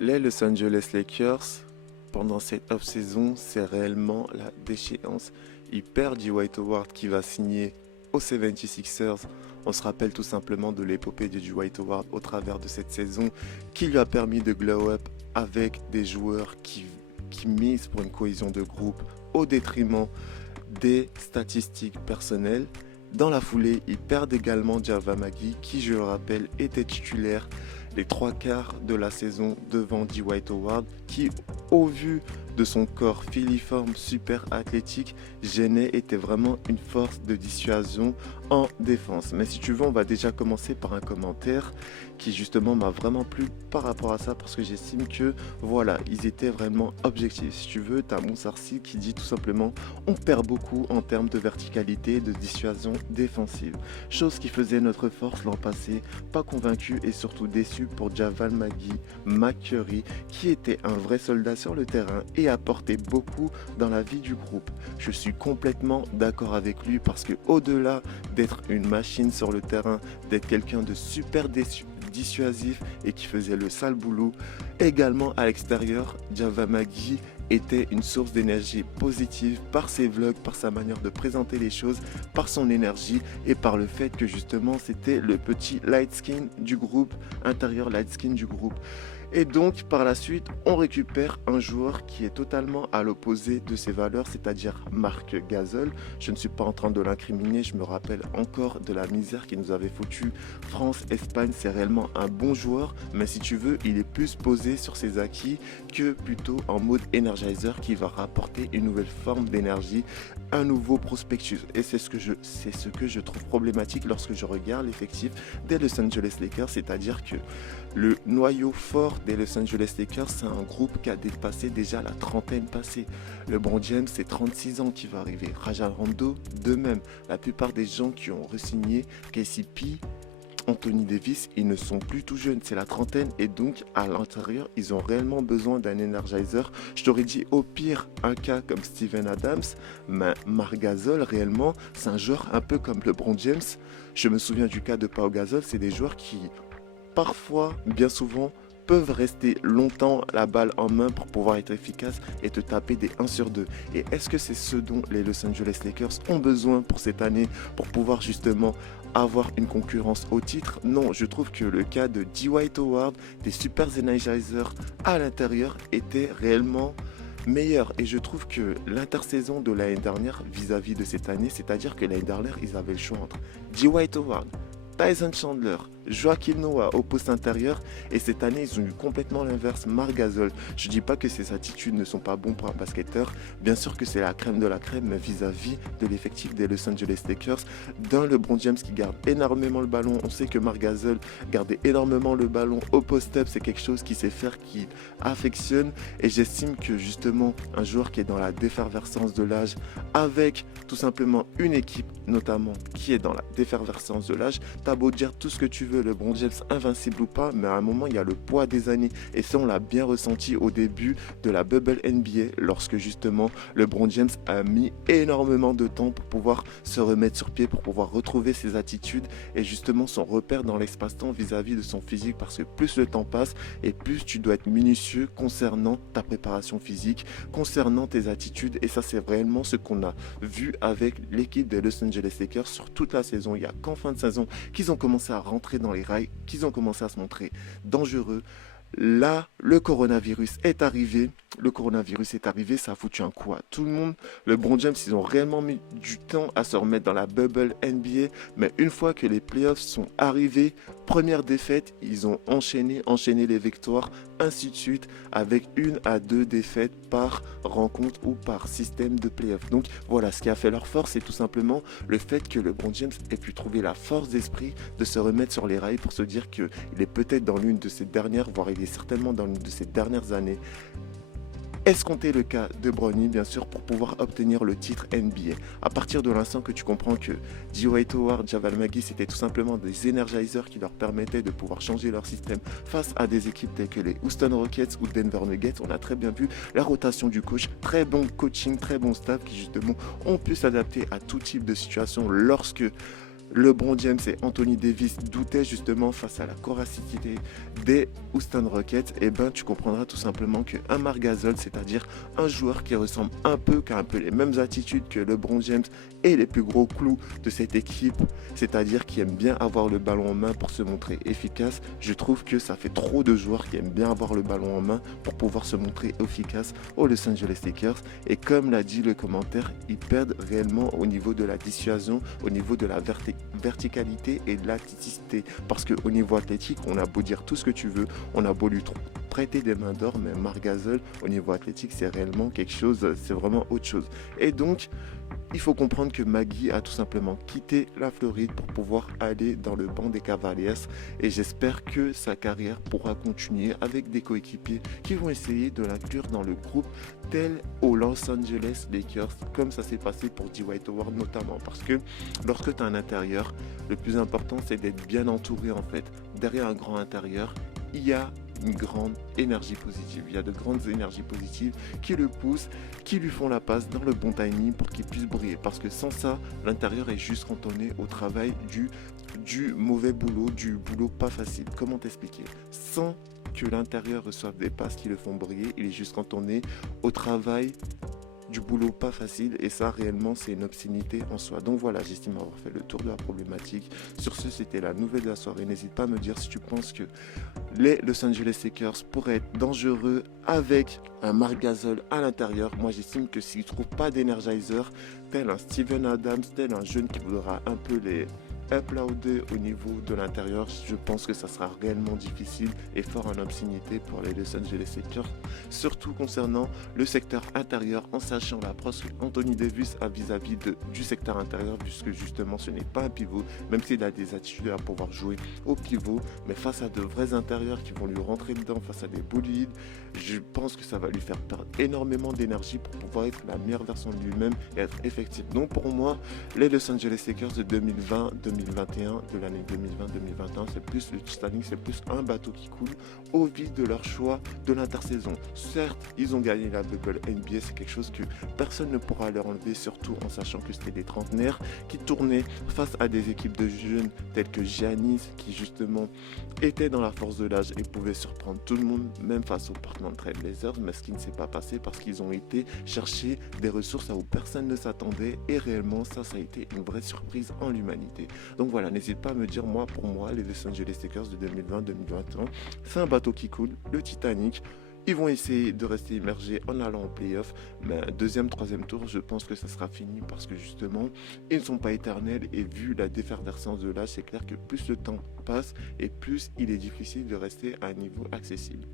Les Los Angeles Lakers, pendant cette off-saison, c'est réellement la déchéance. Ils perdent Dwight Howard qui va signer aux 76ers. On se rappelle tout simplement de l'épopée de Dwight Howard au travers de cette saison qui lui a permis de glow up avec des joueurs qui misent pour une cohésion de groupe au détriment des statistiques personnelles. Dans la foulée, ils perdent également Java Magui qui, je le rappelle, était titulaire les trois quarts de la saison devant Dwight Howard qui, au vu de son corps filiforme super athlétique, gênait, était vraiment une force de dissuasion en défense. Mais si tu veux, on va déjà commencer par un commentaire qui justement m'a vraiment plu par rapport à ça parce que j'estime que voilà, ils étaient vraiment objectifs. Si tu veux, tu as Moussarsi qui dit tout simplement on perd beaucoup en termes de verticalité et de dissuasion défensive. Chose qui faisait notre force l'an passé, pas convaincu et surtout déçu pour Javal McCurry qui était un vrai soldat sur le terrain et apportait beaucoup dans la vie du groupe. Je suis complètement d'accord avec lui parce que au-delà d'être une machine sur le terrain, d'être quelqu'un de super dissuasif et qui faisait le sale boulot, également à l'extérieur, Java Magui était une source d'énergie positive par ses vlogs, par sa manière de présenter les choses, par son énergie et par le fait que justement c'était le petit light skin du groupe, intérieur light skin du groupe. Et donc par la suite, on récupère un joueur qui est totalement à l'opposé de ses valeurs, c'est-à-dire Marc Gasol. Je ne suis pas en train de l'incriminer, je me rappelle encore de la misère qui nous avait foutu France-Espagne. C'est réellement un bon joueur, mais si tu veux, il est plus posé sur ses acquis que plutôt en mode energizer qui va rapporter une nouvelle forme d'énergie, un nouveau prospectus. Et c'est ce que je trouve problématique lorsque je regarde l'effectif des Los Angeles Lakers, c'est-à-dire que le noyau fort des Los Angeles Lakers, c'est un groupe qui a dépassé déjà la trentaine passée. LeBron James, c'est 36 ans qui va arriver. Rajon Rondo, de même. La plupart des gens qui ont re-signé, KCP, Anthony Davis, ils ne sont plus tout jeunes, c'est la trentaine et donc à l'intérieur, ils ont réellement besoin d'un energizer. Je t'aurais dit au pire un cas comme Steven Adams, mais Marc Gasol réellement, c'est un joueur un peu comme LeBron James. Je me souviens du cas de Pau Gasol, c'est des joueurs qui parfois, bien souvent, peuvent rester longtemps la balle en main pour pouvoir être efficaces et te taper des 1 sur 2. Et est-ce que c'est ce dont les Los Angeles Lakers ont besoin pour cette année pour pouvoir justement avoir une concurrence au titre? Non, je trouve que le cas de Dwight Howard, des Super Energizers à l'intérieur était réellement meilleur. Et je trouve que l'intersaison de l'année dernière vis-à-vis de cette année, c'est-à-dire que l'année dernière, ils avaient le choix entre Dwight Howard, Tyson Chandler, Joakim Noah au poste intérieur et cette année ils ont eu complètement l'inverse, Marc Gasol. Je dis pas que ses attitudes ne sont pas bonnes pour un basketteur, bien sûr que c'est la crème de la crème, mais vis-à-vis de l'effectif des Los Angeles Lakers, d'un LeBron James qui garde énormément le ballon, on sait que Marc Gasol gardait énormément le ballon au post-up, c'est quelque chose qu'il sait faire, qu'il affectionne et j'estime que justement un joueur qui est dans la défervescence de l'âge avec tout simplement une équipe notamment qui est dans la défervescence de l'âge, t'as beau dire tout ce que tu veux, LeBron James invincible ou pas, mais à un moment il y a le poids des années et ça on l'a bien ressenti au début de la bubble NBA lorsque justement LeBron James a mis énormément de temps pour pouvoir se remettre sur pied, pour pouvoir retrouver ses attitudes et justement son repère dans l'espace-temps vis-à-vis de son physique parce que plus le temps passe et plus tu dois être minutieux concernant ta préparation physique, concernant tes attitudes et ça c'est réellement ce qu'on a vu avec l'équipe des Los Angeles Lakers sur toute la saison. Il n'y a qu'en fin de saison qu'ils ont commencé à rentrer dans les rails, qu'ils ont commencé à se montrer dangereux. Là, le coronavirus est arrivé. Le coronavirus est arrivé, ça a foutu un coup à tout le monde. Le LeBron James, ils ont réellement mis du temps à se remettre dans la bubble NBA. Mais une fois que les playoffs sont arrivés, première défaite, ils ont enchaîné les victoires, ainsi de suite, avec 1 à 2 défaites par rencontre ou par système de playoffs. Donc voilà, ce qui a fait leur force, c'est tout simplement le fait que le LeBron James ait pu trouver la force d'esprit de se remettre sur les rails pour se dire qu'il est peut-être dans l'une de ces dernières, voire il est certainement dans l'une de ces dernières années, escompter le cas de Bronny, bien sûr, pour pouvoir obtenir le titre NBA. À partir de l'instant que tu comprends que Dwight Howard, Javal Magui, c'était tout simplement des energizers qui leur permettaient de pouvoir changer leur système face à des équipes telles que les Houston Rockets ou Denver Nuggets. On a très bien vu la rotation du coach, très bon coaching, très bon staff qui justement ont pu s'adapter à tout type de situation lorsque LeBron James et Anthony Davis doutaient justement face à la coracité des Houston Rockets, et ben tu comprendras tout simplement qu'un Marc Gasol, c'est-à-dire un joueur qui ressemble un peu, qui a un peu les mêmes attitudes que LeBron James et les plus gros clous de cette équipe, c'est-à-dire qui aime bien avoir le ballon en main pour se montrer efficace. Je trouve que ça fait trop de joueurs qui aiment bien avoir le ballon en main pour pouvoir se montrer efficace aux Los Angeles Lakers. Et comme l'a dit le commentaire, ils perdent réellement au niveau de la dissuasion, au niveau de la verticalité et de l'athléticité. Parce qu'au niveau athlétique, on a beau dire tout ce que tu veux, on a beau lui prêter des mains d'or, mais Marc Gasol, au niveau athlétique, c'est réellement quelque chose, c'est vraiment autre chose. Et donc, il faut comprendre que Maggie a tout simplement quitté la Floride pour pouvoir aller dans le banc des Cavaliers, et j'espère que sa carrière pourra continuer avec des coéquipiers qui vont essayer de l'inclure dans le groupe tel aux Los Angeles Lakers, comme ça s'est passé pour Dwight Howard notamment, parce que lorsque tu as un intérieur, le plus important c'est d'être bien entouré en fait. Derrière un grand intérieur, il y a une grande énergie positive. Il y a de grandes énergies positives qui le poussent, qui lui font la passe dans le bon timing pour qu'il puisse briller. Parce que sans ça, l'intérieur est juste cantonné au travail du mauvais boulot, du boulot pas facile. Comment t'expliquer? Sans que l'intérieur reçoive des passes qui le font briller, il est juste cantonné au travail du boulot pas facile, et ça réellement c'est une obscénité en soi. Donc voilà, j'estime avoir fait le tour de la problématique. Sur ce, c'était la nouvelle de la soirée. N'hésite pas à me dire si tu penses que les Los Angeles Lakers pourraient être dangereux avec un Marc Gasol à l'intérieur. Moi j'estime que s'ils ne trouvent pas d'énergizer, tel un Steven Adams, tel un jeune qui voudra un peu les uploader au niveau de l'intérieur, je pense que ça sera réellement difficile et fort en obscénité pour les Los Angeles Lakers, surtout concernant le secteur intérieur, en sachant l'approche qu'Anthony Davis a vis-à-vis du secteur intérieur, puisque justement ce n'est pas un pivot, même s'il a des attitudes à pouvoir jouer au pivot, mais face à de vrais intérieurs qui vont lui rentrer dedans, face à des bolides, je pense que ça va lui faire perdre énormément d'énergie pour pouvoir être la meilleure version de lui-même et être effectif. Donc pour moi, les Los Angeles Lakers de 2020-2021, de l'année 2020-2021, c'est plus le Titanic, c'est plus un bateau qui coule au vu de leur choix de l'intersaison. Certes, ils ont gagné la bubble NBA, c'est quelque chose que personne ne pourra leur enlever, surtout en sachant que c'était des trentenaires qui tournaient face à des équipes de jeunes tels que Giannis, qui justement étaient dans la force de l'âge et pouvaient surprendre tout le monde, même face au Portland Trail Blazers, mais ce qui ne s'est pas passé parce qu'ils ont été chercher des ressources là où personne ne s'attendait, et réellement ça a été une vraie surprise en l'humanité. Donc voilà, n'hésite pas à me dire, moi, pour moi, les Los Angeles Lakers de 2020-2021, c'est un bateau qui coule, le Titanic. Ils vont essayer de rester immergés en allant en play-off, mais deuxième, troisième tour, je pense que ça sera fini parce que justement, ils ne sont pas éternels, et vu la défervescence de l'âge, c'est clair que plus le temps passe et plus il est difficile de rester à un niveau accessible.